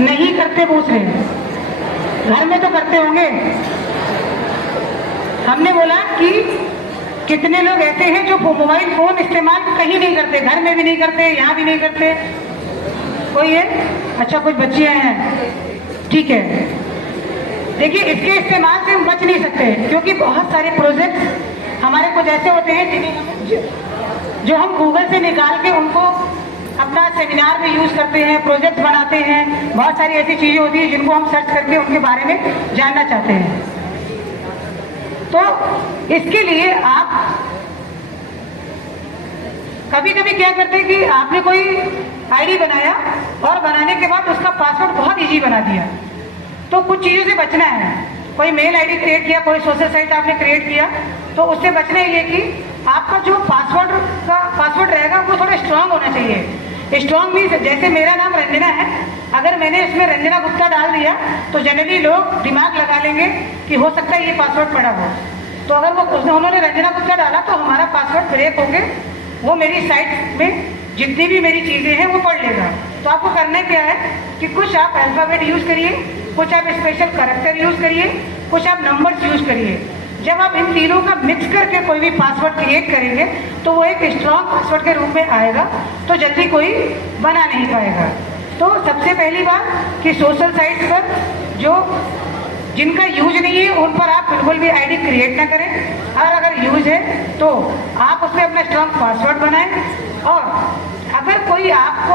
नहीं करते पूछ रहे हैं, घर में तो करते होंगे। हमने बोला कि कितने लोग ऐसे हैं जो मोबाइल फोन इस्तेमाल कहीं नहीं करते, घर में भी नहीं करते, यहाँ भी नहीं करते, कोई है? अच्छा, कुछ बच्चियां हैं, ठीक है। देखिए, इसके इस्तेमाल से हम बच नहीं सकते, क्योंकि बहुत सारे प्रोजेक्ट्स हमारे कुछ ऐसे होते हैं जो हम गूगल से निकाल के उनको अपना सेमिनार में यूज करते हैं, प्रोजेक्ट बनाते हैं। बहुत सारी ऐसी चीजें होती हैं जिनको हम सर्च करके उनके बारे में जानना चाहते हैं। तो इसके लिए आप कभी कभी क्या करते हैं कि आपने कोई आईडी बनाया और बनाने के बाद उसका पासवर्ड बहुत इजी बना दिया, तो कुछ चीजों से बचना है। कोई मेल आईडी क्रिएट किया, कोई सोशल साइट आपने क्रिएट किया, तो उससे बचना ये कि आपका जो पासवर्ड रहेगा वो थोड़ा स्ट्रांग होना चाहिए। स्ट्रांग मीन्स जैसे मेरा नाम रंजना है, अगर मैंने इसमें रंजना गुप्ता डाल दिया तो जनरली लोग दिमाग लगा लेंगे कि हो सकता है ये पासवर्ड पड़ा हो। तो अगर उन्होंने रंजना गुप्ता डाला तो हमारा पासवर्ड ब्रेक होके वो मेरी साइट में जितनी भी मेरी चीजें हैं वो पढ़ लेगा। तो आपको करना क्या है कि कुछ आप अल्फाबेट यूज करिए, कुछ आप स्पेशल कैरेक्टर यूज करिए, कुछ आप नंबर्स यूज करिए। जब आप इन तीनों का मिक्स करके कोई भी पासवर्ड क्रिएट करेंगे तो वो एक स्ट्रॉन्ग पासवर्ड के रूप में आएगा, तो जल्दी कोई बना नहीं पाएगा। तो सबसे पहली बात कि सोशल साइट्स पर जो जिनका यूज नहीं है उन पर आप बिल्कुल भी आईडी क्रिएट ना करें, और अगर यूज है तो आप उसमें अपना स्ट्रॉन्ग पासवर्ड बनाएं। और अगर कोई आपको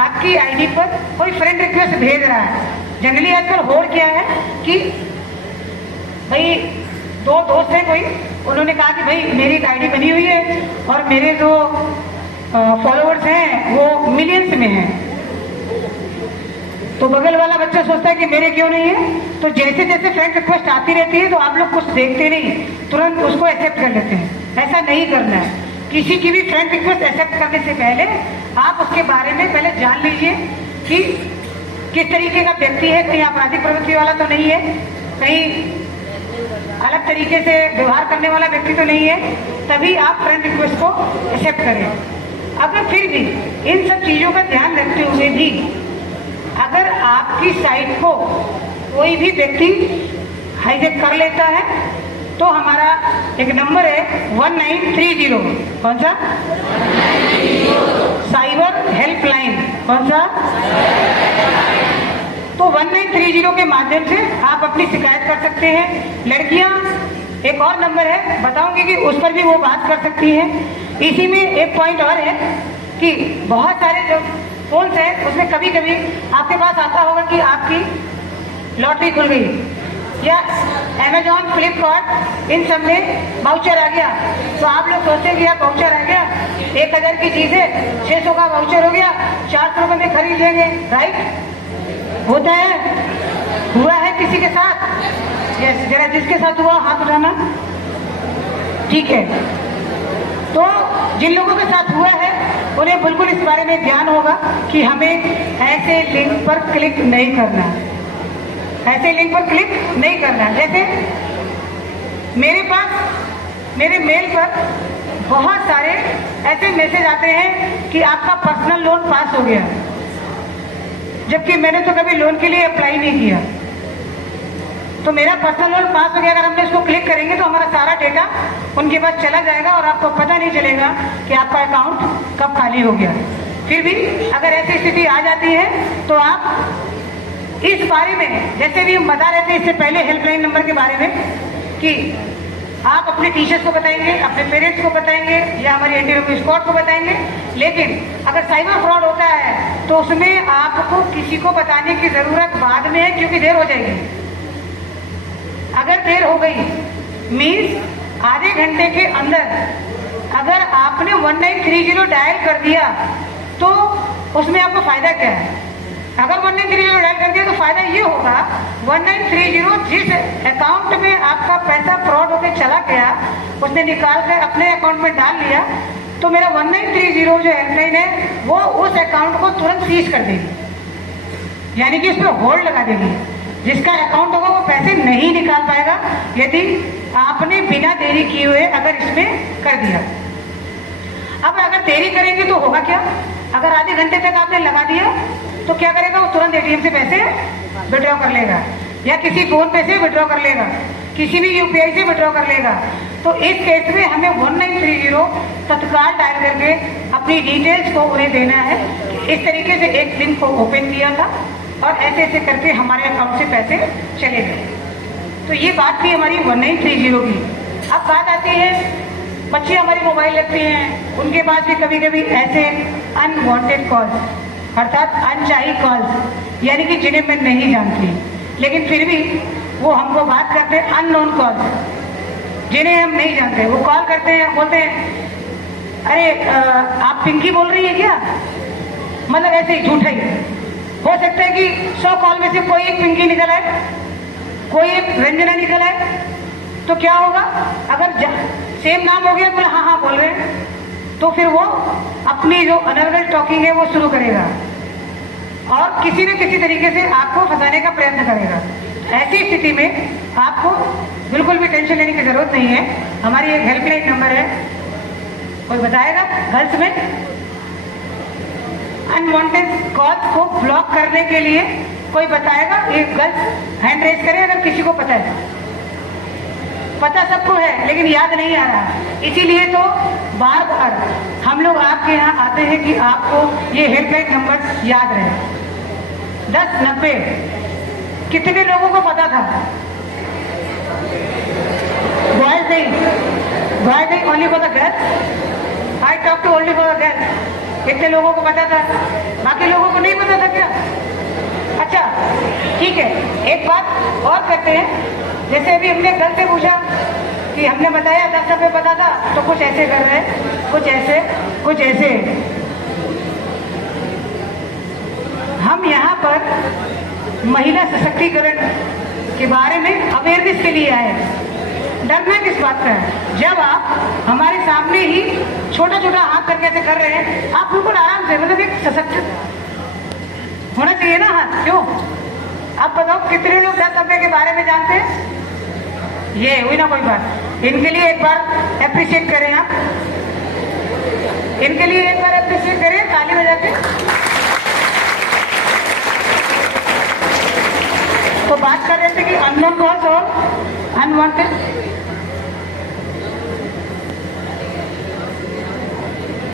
आपकी आईडी पर कोई फ्रेंड रिक्वेस्ट भेज रहा है, जनरली आजकल होड़ क्या है कि भाई दो दोस्त हैं कोई, उन्होंने कहा कि भाई मेरी एक आईडी बनी हुई है और मेरे जो फॉलोअर्स हैं वो मिलियंस में हैं। तो बगल वाला बच्चा सोचता है कि मेरे क्यों नहीं है, तो जैसे जैसे फ्रेंड रिक्वेस्ट आती रहती है तो आप लोग कुछ देखते नहीं, तुरंत उसको एक्सेप्ट कर लेते हैं। ऐसा नहीं करना है। किसी की भी फ्रेंड रिक्वेस्ट एक्सेप्ट करने से पहले आप उसके बारे में पहले जान लीजिए कि किस तरीके का व्यक्ति है, कहीं आपराधिक प्रवृत्ति वाला तो नहीं है, कहीं अलग तरीके से व्यवहार करने वाला व्यक्ति तो नहीं है, तभी आप फ्रेंड रिक्वेस्ट को एक्सेप्ट करें। अगर फिर भी इन सब चीजों का ध्यान रखते हुए भी अगर आपकी साइट को कोई भी व्यक्ति हाईजैक कर लेता है तो हमारा एक नंबर है 1930। कौन सा? Cyber helpline. कौन सा? तो 1930 के माध्यम से आप अपनी शिकायत कर सकते हैं। लड़कियां एक और नंबर है, बताऊंगी कि उस पर भी वो बात कर सकती हैं। इसी में एक पॉइंट और है कि बहुत सारे जो फोन्स हैं उसमें कभी कभी आपके पास आता होगा कि आपकी लॉटरी खुल गई या अमेजॉन, फ्लिपकार्ट, इन सब में वाउचर आ गया। तो आप लोग सोचते हैं कि यार वाउचर आ गया, 1000 की चीज है, 600 का वाउचर हो गया, 400 रुपये में खरीद लेंगे। राइट? होता है? हुआ है किसी के साथ? यस, जरा जिसके साथ हुआ हाथ उठाना। ठीक है, तो जिन लोगों के साथ हुआ है उन्हें बिल्कुल इस बारे में ध्यान होगा कि हमें ऐसे लिंक पर क्लिक नहीं करना, ऐसे लिंक पर क्लिक नहीं करना। जैसे मेरे पास मेरे मेल पर बहुत सारे ऐसे मैसेज आते हैं कि आपका पर्सनल लोन पास हो गया, जबकि मैंने तो कभी लोन के लिए अप्लाई नहीं किया। तो मेरा पर्सनल लोन पास हो गया, अगर हमने इसको क्लिक करेंगे तो हमारा सारा डेटा उनके पास चला जाएगा और आपको पता नहीं चलेगा कि आपका अकाउंट कब खाली हो गया। फिर भी अगर ऐसी स्थिति आ जाती है तो आप इस बारे में, जैसे भी हम बता रहे थे इससे पहले हेल्पलाइन नंबर के बारे में, कि आप अपने टीचर्स को बताएंगे, अपने पेरेंट्स को बताएंगे या हमारी एंटी रॉबरी स्क्वाड को बताएंगे। लेकिन अगर साइबर फ्रॉड होता है तो उसमें आपको किसी को बताने की जरूरत बाद में है, क्योंकि देर हो जाएगी। अगर देर हो गई मीन्स आधे घंटे के अंदर अगर आपने 1930 डायल कर दिया तो उसमें आपको फायदा क्या है? अगर 1930 डायल कर दिया तो फायदा ये होगा, 1930 जिस अकाउंट में आपका पैसा फ्रॉड होकर चला गया उसने निकाल कर अपने अकाउंट में डाल लिया, तो मेरा 1930 जो हेल्पलाइन है वो उस अकाउंट को तुरंत सीज कर देगी, यानी कि इस पर होल्ड लगा देगी। जिसका अकाउंट होगा वो पैसे नहीं निकाल पाएगा यदि आपने बिना देरी किए हुए अगर इसमें कर दिया। अब अगर देरी करेंगे तो होगा क्या? अगर आधे घंटे तक आपने लगा दिया तो क्या करेगा, वो तुरंत एटीएम से पैसे विड्रॉ कर लेगा, या किसी फोन पे से विड्रॉ कर लेगा, किसी भी यूपीआई से विड्रॉ कर लेगा। तो इस केस में हमें 1930 तत्काल डायल करके अपनी डिटेल्स को उन्हें देना है। इस तरीके से एक लिंक को ओपन किया था और ऐसे ऐसे करके हमारे अकाउंट से पैसे चले गए। तो ये बात थी हमारी 1930 की। अब बात आती है, बच्चे हमारे मोबाइल रखते हैं, उनके पास भी कभी कभी ऐसे अनवांटेड कॉल्स अर्थात अनचाही कॉल्स, यानी कि जिन्हें मैं नहीं जानती, लेकिन फिर भी वो हमको बात करते हैं, अननोन कॉल्स जिन्हें हम नहीं जानते, वो कॉल करते हैं, बोलते हैं अरे आप पिंकी बोल रही है क्या, मतलब ऐसे ही झूठा ही। हो सकता है कि 100 कॉल में से कोई एक पिंकी निकल आए, कोई एक रंजना निकल आए, तो क्या होगा, अगर सेम नाम हो गया, बोले हाँ हाँ बोल रहे हैं, तो फिर वो अपनी जो अनर्गल टॉकिंग है वो शुरू करेगा और किसी न किसी तरीके से आपको फंसाने का प्रयत्न करेगा। ऐसी स्थिति में आपको बिल्कुल भी टेंशन लेने की जरूरत नहीं है। हमारी एक हेल्पलाइन नंबर है, कोई बताएगा गर्ल्स में अनवांटेड कॉल्स को ब्लॉक करने के लिए, कोई बताएगा, ये गर्ल्स हैंड रेज करें अगर किसी को पता है। पता सबको है लेकिन याद नहीं आ रहा, इसीलिए तो बार बार हम लोग आपके यहाँ आते हैं कि आपको ये हेल्पलाइन नंबर याद रहे। 1090 कितने लोगों को पता था? बॉयज नहीं, only for the girls. I talk to only for the girls. कितने लोगों को पता था? बाकी लोगों को नहीं पता था क्या? अच्छा ठीक है, एक बात और करते हैं। जैसे अभी हमने गर्ल से पूछा कि हमने बताया 10 पता था, तो कुछ ऐसे कर रहे हैं, कुछ ऐसे, कुछ ऐसे। हम यहाँ पर महिला सशक्तिकरण के बारे में अवेयरनेस के लिए आए। डरना किस बात का है? जब आप हमारे सामने ही छोटा छोटा हाथ करके ऐसे कर रहे हैं, आप बिल्कुल आराम से, मतलब एक सशक्त होना चाहिए ना हाथ, क्यों? आप बताओ कितने लोग 10 के बारे में जानते हैं? ये हुई ना कोई बात। इनके लिए एक बार एप्रिशिएट करें आप, इनके लिए एक बार एप्रिशिएट करें ताली बजा के। तो बात कर रहे थे कि अननोन कॉल्स और अनवांटेड